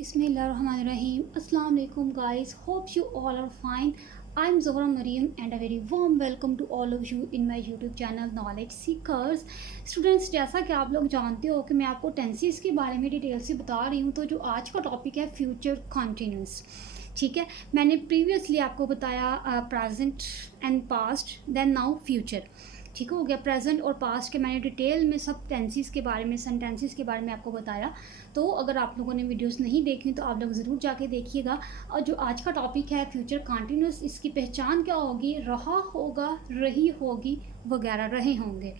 Bismillahirrahmanirrahim. Assalamu alaikum guys. Hope you all are fine. I'm Zohra Mariam and a very warm welcome to all of you in my YouTube channel Knowledge Seekers. Students, जैसा कि आप लोग जानते हो कि मैं आपको tenses के बारे में डिटेल से बता रही हूँ, तो जो आज का टॉपिक है फ्यूचर कॉन्टिन्यूस। ठीक है, मैंने प्रीवियसली आपको बताया present and past, then now future. ठीक हो गया, प्रेजेंट और पास्ट के मैंने डिटेल में सब टेंसेस के बारे में, सेंटेंसेस के बारे में आपको बताया। तो अगर आप लोगों ने वीडियोस नहीं देखी तो आप लोग ज़रूर जाके देखिएगा। और जो आज का टॉपिक है फ्यूचर कॉन्टिन्यूस, इसकी पहचान क्या होगी? रहा होगा, रही होगी वगैरह, रहे होंगे।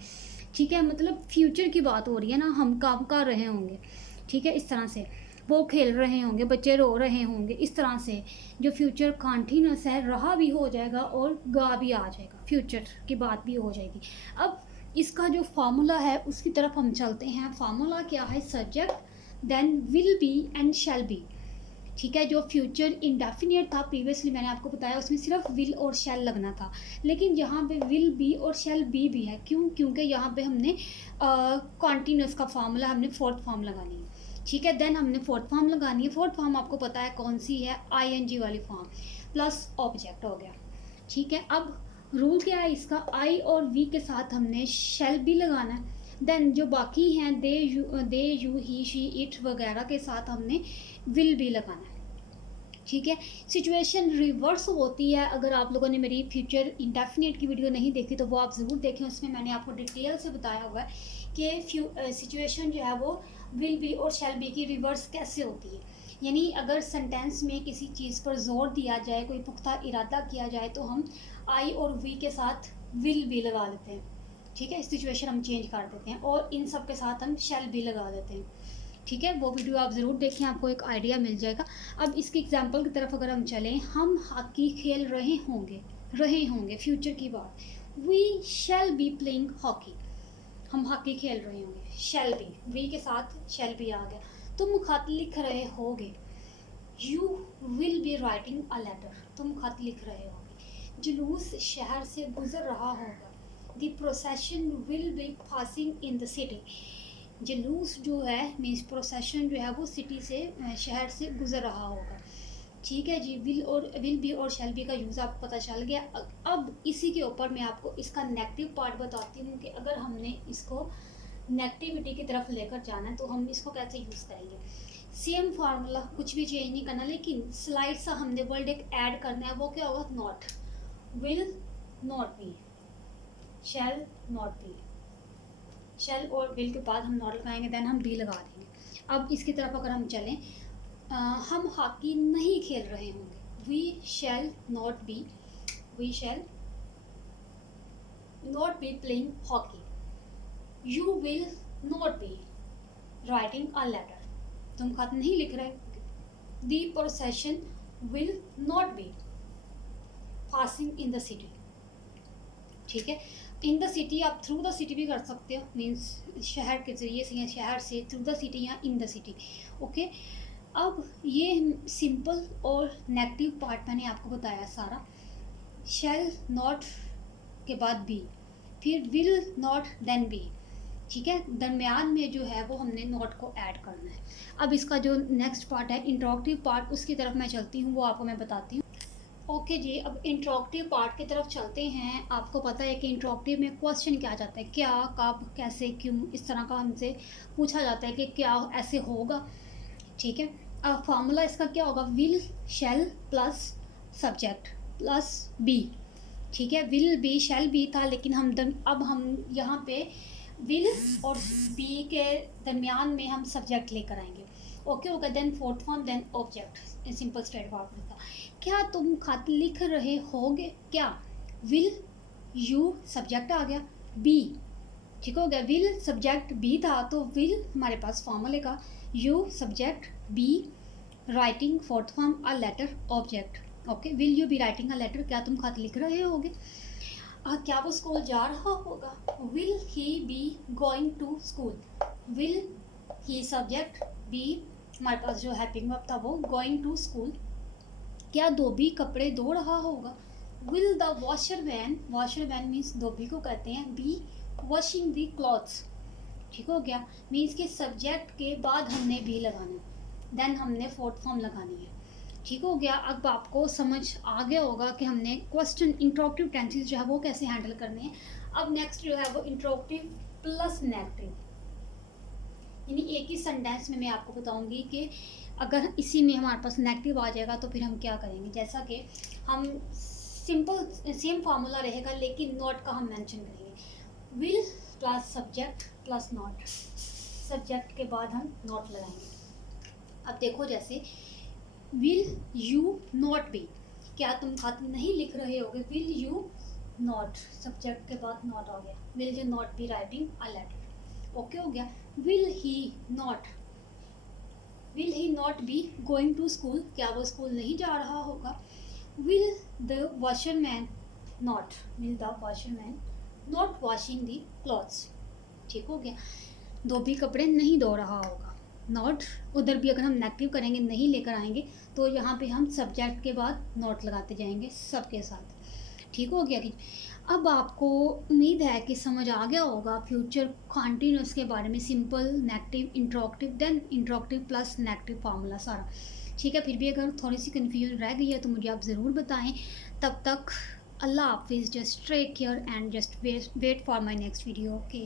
ठीक है, मतलब फ्यूचर की बात हो रही है ना, हम काम कर रहे होंगे। ठीक है, इस तरह से वो खेल रहे होंगे, बच्चे रो रहे होंगे, इस तरह से जो फ्यूचर कॉन्टिन्यूस है, रहा भी हो जाएगा और गा भी आ जाएगा, फ्यूचर की बात भी हो जाएगी। अब इसका जो फार्मूला है उसकी तरफ हम चलते हैं। फार्मूला क्या है? Subject then will be and shall be. ठीक है, जो फ्यूचर इंडेफिनिट था प्रीवियसली मैंने आपको बताया, उसमें सिर्फ विल और शैल लगना था, लेकिन यहाँ पे विल बी और शैल बी भी है। क्यों? क्योंकि यहाँ पे हमने कॉन्टिन्यूस का फार्मूला, हमने फोर्थ फॉर्म लगानी है। ठीक है, देन हमने फोर्थ फॉर्म लगानी है। फोर्थ फॉर्म आपको पता है कौन सी है? आईएनजी वाली फॉर्म प्लस ऑब्जेक्ट हो गया। ठीक है, अब रूल क्या है इसका? आई और वी के साथ हमने शैल भी लगाना है। देन जो बाकी हैं दे यू ही शी इट वगैरह के साथ हमने विल भी लगाना है। ठीक है, सिचुएशन रिवर्स होती है। अगर आप लोगों ने मेरी फ्यूचर इंडेफिनिट की वीडियो नहीं देखी तो वो आप ज़रूर देखें, उसमें मैंने आपको डिटेल से बताया हुआ है कि सिचुएशन जो है वो विल बी और शैल बी की रिवर्स कैसे होती है। यानी अगर सेंटेंस में किसी चीज़ पर जोर दिया जाए, कोई पुख्ता इरादा किया जाए, तो हम आई और वी के साथ विल भी लगा लेते हैं। ठीक है, सिचुएशन हम चेंज कर देते हैं और इन सब के साथ हम शैल भी लगा देते हैं। ठीक है, वो वीडियो आप ज़रूर देखें, आपको एक आइडिया मिल जाएगा। अब इसकी एग्जांपल की तरफ अगर हम चलें, हम हॉकी खेल रहे होंगे फ्यूचर की बात। We shall be playing hockey, हम हॉकी खेल रहे होंगे। शैल बी, वी के साथ शैल बी आ गया। तुम खत लिख रहे होगे, you will be writing a letter, तुम खत लिख रहे होगे। जुलूस शहर से गुजर रहा होगा, the procession will be passing in the city. जुलूस जो है मीन्स प्रोसेशन जो है वो सिटी से, शहर से गुजर रहा होगा। ठीक है जी, विल बी और शैल बी का यूज़ आपको पता चल गया। अब इसी के ऊपर मैं आपको इसका नेगेटिव पार्ट बताती हूँ कि अगर हमने इसको नेगेटिविटी की तरफ लेकर जाना है तो हम इसको कैसे यूज़ करेंगे। सेम फार्मूला, कुछ भी चेंज नहीं करना, लेकिन स्लाइड सा हमने वर्ड एक ऐड करना है। वो क्या होगा? Not, will not be, shall not be. Shall और विल के बाद हम नॉट लगाएंगे, देन हम बी लगा देंगे। अब इसकी तरफ अगर हम चलें, हम हॉकी नहीं खेल रहे होंगे। We shall not be playing hockey. You will not be writing a letter, तुम खत नहीं लिख रहे। The procession will not be passing in the city. ठीक है, इन द सिटी आप थ्रू द सिटी भी कर सकते हो, मीन्स शहर के ज़रिए से या शहर से, थ्रू द सिटी या इन द सिटी। ओके, अब ये सिंपल और नेगेटिव पार्ट मैंने आपको बताया सारा। शैल नॉट के बाद बी, फिर विल नॉट देन बी। ठीक है, दरमियान में जो है वो हमने नॉट को ऐड करना है। अब इसका जो नेक्स्ट पार्ट है इंट्रोगेटिव पार्ट, उसकी तरफ मैं चलती हूँ, वो आपको मैं बताती हूँ। ओके जी, अब इंट्रोगेटिव पार्ट की तरफ चलते हैं। आपको पता है कि इंट्रोगेटिव में क्वेश्चन क्या जाता है? क्या, कब, कैसे, क्यों, इस तरह का हमसे पूछा जाता है कि क्या ऐसे होगा। ठीक है, अब फार्मूला इसका क्या होगा? Will shall plus subject plus be. ठीक है, विल बी शैल बी था, लेकिन अब हम यहाँ पे विल और बी के दरमियान में हम सब्जेक्ट लेकर आएंगे। ओके होगा, then fourth form, then object, simple straightforward था। क्या तुम खत लिख रहे होगे? क्या, विल, यू सब्जेक्ट आ गया, बी। ठीक हो गया, विल सब्जेक्ट बी था तो विल हमारे पास फॉर्मूले का, you subject be, writing fourth form, a letter object. Okay, will you be writing a letter, क्या तुम खत लिख रहे होगे। क्या वो स्कूल जा रहा होगा? Will he be going to school. Will he subject be, हमारे पास जो हेल्पिंग वर्ब था वो गोइंग टू स्कूल। क्या धोबी कपड़े धो रहा होगा? Will the washerman means धोबी को कहते हैं, बी वॉशिंग द क्लॉथ्स। ठीक हो गया, मीन्स के सब्जेक्ट के बाद हमने भी लगाना। देन हमने फोर्थ फॉर्म लगानी है। ठीक हो गया। अब आपको समझ आ गया होगा कि हमने क्वेश्चन इंट्रोगेटिव टेंसेस जो है वो कैसे हैंडल करने हैं। अब नेक्स्ट जो है वो इंट्रोगेटिव प्लस नेगेटिव, यानी एक ही सेंटेंस में मैं आपको बताऊंगी कि अगर इसी में हमारे पास नेगेटिव आ जाएगा तो फिर हम क्या करेंगे। जैसा कि हम सिंपल सेम फार्मूला रहेगा लेकिन नॉट का हम मेंशन करेंगे। Will plus subject plus not, subject के बाद हम नॉट लगाएंगे। अब देखो जैसे विल यू नॉट बी, क्या तुम खाते नहीं लिख रहे होगे विल यू नॉट, सब्जेक्ट के बाद नॉट आ गया। Will you not be writing a letter, okay हो गया। Will he not be going to school, क्या वो स्कूल नहीं जा रहा होगा। Will the washerman not washing the clothes, ठीक हो गया, धोबी कपड़े नहीं धो रहा होगा। नॉट उधर भी अगर हम नेगेटिव करेंगे, नहीं लेकर आएंगे, तो यहाँ पे हम सब्जेक्ट के बाद नॉट लगाते जाएंगे सबके साथ। ठीक हो गया कि अब आपको उम्मीद है कि समझ आ गया होगा फ्यूचर कॉन्टिन्यूस के बारे में, simple negative interrogative then interrogative plus negative formula सारा। ठीक है, फिर भी अगर थोड़ी सी कन्फ्यूजन रह गई है तो मुझे आप ज़रूर बताएं। तब तक अल्लाह हाफिज़, just take care and just wait for my next video. Okay.